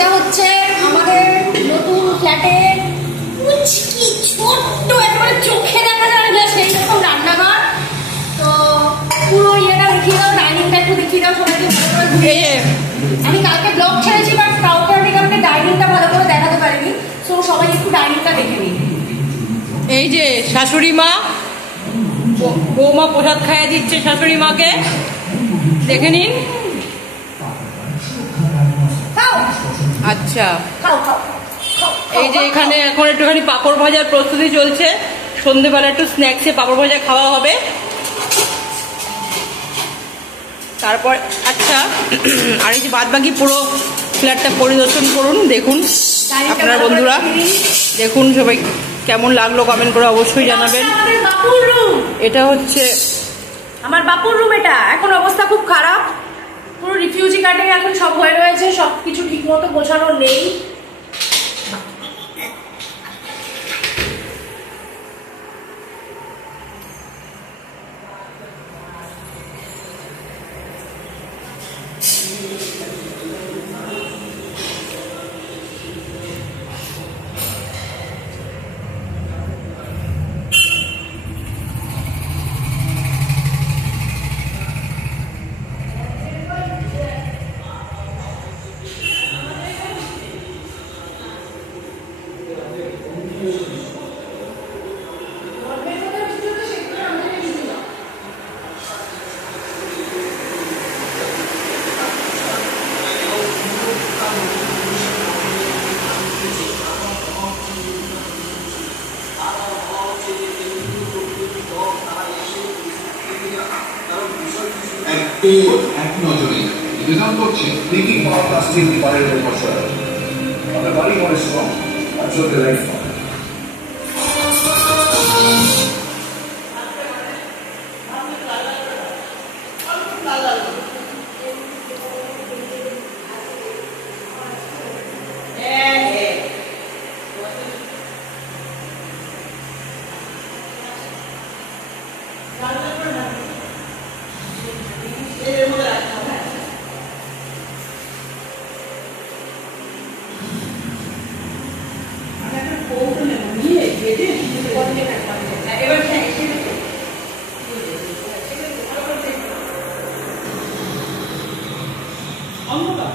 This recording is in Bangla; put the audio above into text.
এটা হচ্ছে আমাদের নতুন ফ্ল্যাটের কি ছোট্ট একেবারে চোখে দেখা যায় না সেই রকম রান্নাঘর। তো পুরো ইয়েটা দেখিয়ে দাও, ডাইনিংটা একটু দেখিয়ে দাও সবাইকে ভালো করে। আমি কালকে ব্লগ ছেড়েছি বাট কাউকে আমি কালকে ডাইনিংটা ভালো করে দেখাতে পারিনি, তো সবাই একটু ডাইনিংটা দেখে নিই। এই যে শাশুড়ি মা, বৌমা প্রসাদ খাইয়ে দিচ্ছে শাশুড়ি মাকে, দেখে নিন। আচ্ছা, এই যে এখানে এখন একটুখানি পাঁপড় ভাজার প্রস্তুতি চলছে, সন্ধ্যেবেলা একটু স্ন্যাক্সে পাঁপড় ভাজা খাওয়া হবে। তারপর আচ্ছা, আর এই যে বাদ বাকি পুরো ফ্ল্যাটটা পরিদর্শন করুন, দেখুন আপনারা বন্ধুরা, দেখুন সবাই কেমন লাগলো কমেন্ট করে অবশ্যই জানাবেন। এটা হচ্ছে আমার বাপুর রুম, এটা এখন অবস্থা খুব খারাপ, পুরো রিফিউজি কার্ডে এখন সব হয়ে রয়েছে, সবকিছু ঠিক মতো গোছানো নেই। এক নজরে নিবেদন করছে দেখি প্লাস্টিক বাড়ির বছর আমরা বাড়ি ঘরে শ্রম আর চলতে লাইফ। অন্ধকার